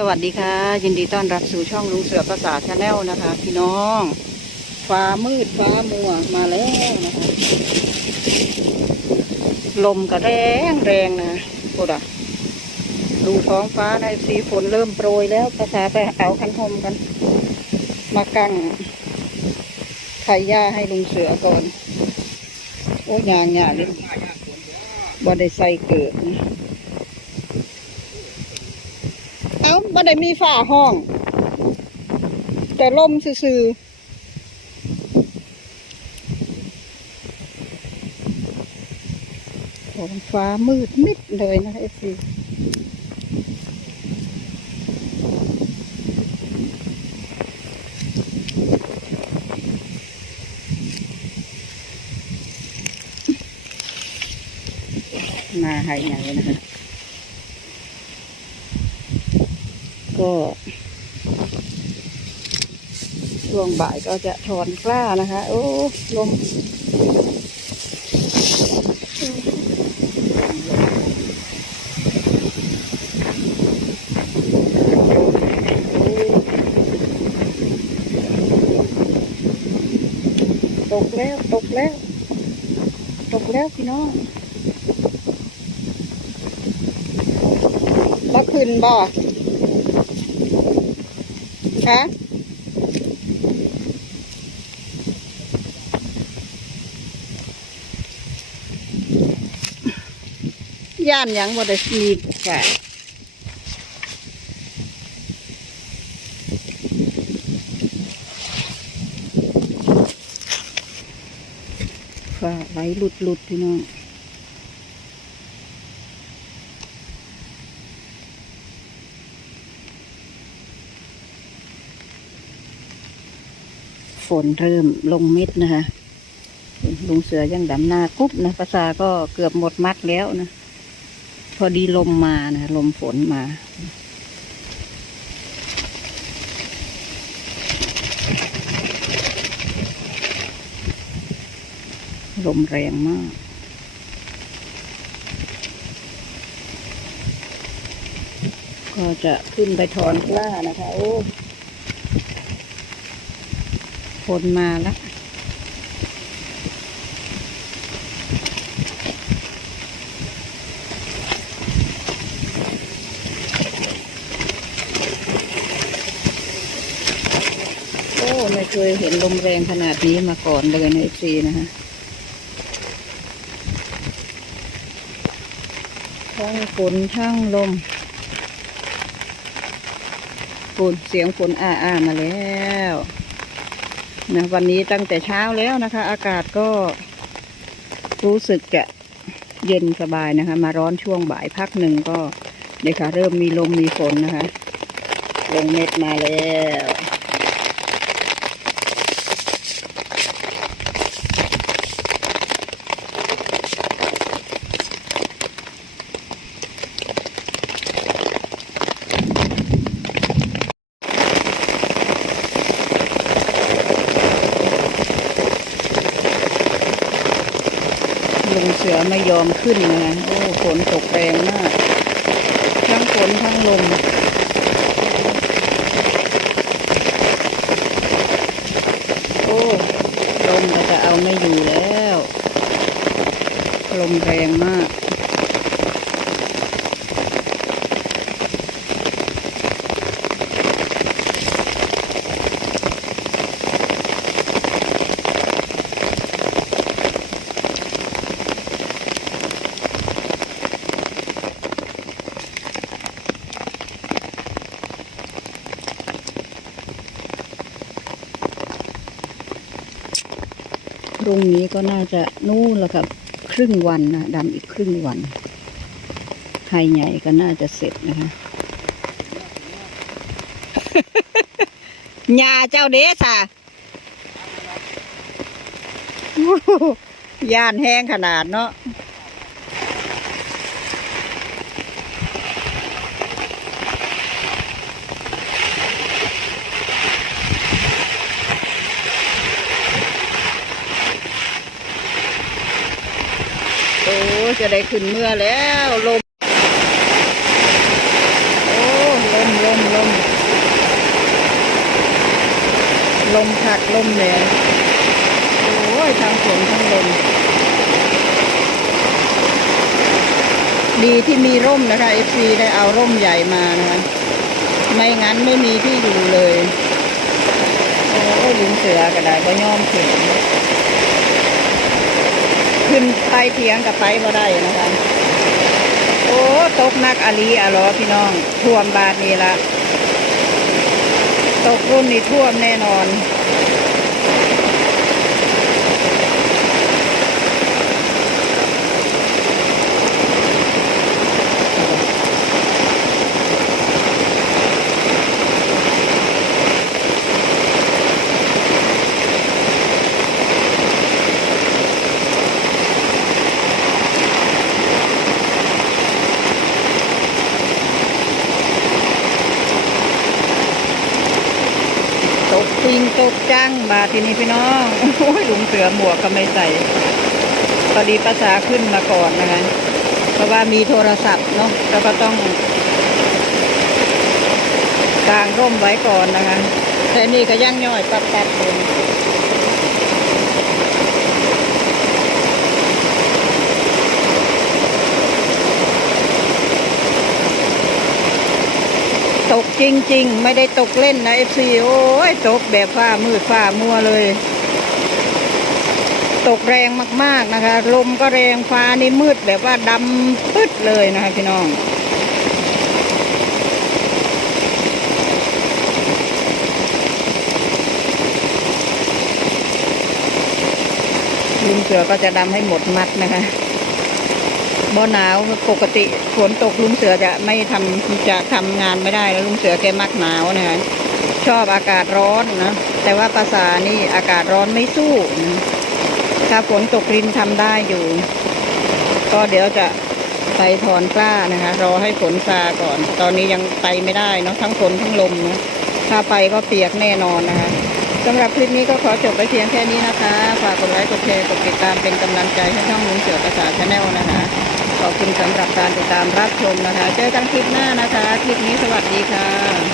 สวัสดีค่ะ ยินดีต้อนรับสู่ช่องลุงเสือภาษาชาแนลนะคะ พี่น้อง ฟ้ามืดฟ้ามัวมาแล้วนะคะลมก็แรงแรงนะพูดอะดูท้องฟ้าในสีฝนเริ่มโปรยแล้วภาษาไปเอาคันหมกัน มากั้งไข่ย่าให้ลุงเสือก่อน โอ้ยางยาเลยบ่ได้ใส่เกิดนะ เอ้า บ่ได้มีฝ้าห้อง แต่ลมซื่อๆท้องฟ้ามืดมิดเลยนะเอฟซีมาหายไหนนะคะ ก็ช่วงบ่ายก็จะถอนกล้านะคะ โอ้ลมตกแล้ว ตกแล้ว ตกแล้วพี่น้องแล้วขึ้นบ่ ฮะย่านยังบ่ได้มีฝาฝาไหลหลุดหลุดพี่น้อง ฝนเริ่มลงเม็ดนะคะลุงเสือยังดำหน้ากุ๊บนะภาษาก็เกือบหมดมัดแล้วนะ พอดีลมมานะ ลมฝนมา ลมแรงมากก็จะขึ้นไปถอนกล้านะคะ โอ้ ฝนมาแล้วโอ้ไม่เคยเห็นลมแรงขนาดนี้มาก่อนเลยในซีนะคะทั้งฝนทั้งลมฝนเสียงฝนอ้าอ้ามาแล้ว นะวันนี้ตั้งแต่เช้าแล้วนะคะ อากาศก็รู้สึกจะเย็นสบายนะคะ มาร้อนช่วงบ่ายพักหนึ่งก็เดี๋ยวค่ะ เริ่มมีลมมีฝนนะคะ ลงเม็ดมาแล้ว ลุงเสือไม่ยอมขึ้นนะคะโอ้ฝนตกแรงมาก ทั้งฝนทั้งลมโอ้ลมก็จะเอาไม่อยู่แล้ว ลมแรงมาก รุ่งนี้ก็น่าจะนู่นแล้วครับครึ่งวันนะดำอีกครึ่งวันไฮใหญ่ก็น่าจะเสร็จนะคะหญ้าเจ้าเด้ค่ะย่านแห้งขนาดเนาะ จะได้ขึ้นเมื่อแล้วลม โอ้ลมลมลมลมผักลมแหลมโอ้ยทั้งฝนทางลม ดีที่มีร่มนะคะเอ FC ได้เอาร่มใหญ่มานะคะ ไม่งั้นไม่มีที่อยู่เลย โอ้ยลุงเสือก็ได้ก็ย่อมเสีย ขึ้นไปเพียงกับไปบ่ได้นะคะ โอ้ตกนักอาลีอะเหรอพี่น้องท่วมบาทนี้ละตกรุ่นนี้ท่วมแน่นอน ตกจริงตกจัง บาททีนี้พี่น้องโอ้ยลุงเสือหมวกก็ไม่ใส่พอดีภาษาขึ้นมาก่อนนะคะเพราะว่ามีโทรศัพท์เนาะแล้วก็ต้องกางร่มไว้ก่อนนะคะแต่นี่ก็ย่างย่อยปับปัดๆเลย จริง ๆ ไม่ได้ตกเล่นนะเอฟซีโอ้ยตกแบบฟ้ามืดฟ้ามัวเลย ตกแรงมากๆนะคะ ลมก็แรงฟ้านี่มืดแบบว่าดำปึ๊ดเลยนะคะพี่น้องลุงเสือก็จะดำให้หมดมัดนะคะ บ่หนาวปกติฝนตกลุงเสือจะไม่ทำจะทำงานไม่ได้แล้วลุงเสือแกมักหนาวนะคะชอบอากาศร้อนนะแต่ว่าภาษานี่อากาศร้อนไม่สู้นะถ้าฝนตกรินทำได้อยู่ ก็เดี๋ยวจะไปถอนกล้านะคะ รอให้ฝนซาก่อน ตอนนี้ยังไปไม่ได้เนาะทั้งฝนทั้งลมนะถ้าไปก็เปียกแน่นอนนะคะสำหรับคลิปนี้ก็ขอจบไปเพียงแค่นี้นะคะ ฝากกดไลค์กดแชร์กดติดตามเป็นกำลังใจให้ช่องลุงเสือภาษาชาแนลนะคะ ขอบคุณสำหรับการติดตามรับชมนะคะ เจอกันคลิปหน้านะคะ คลิปนี้สวัสดีค่ะ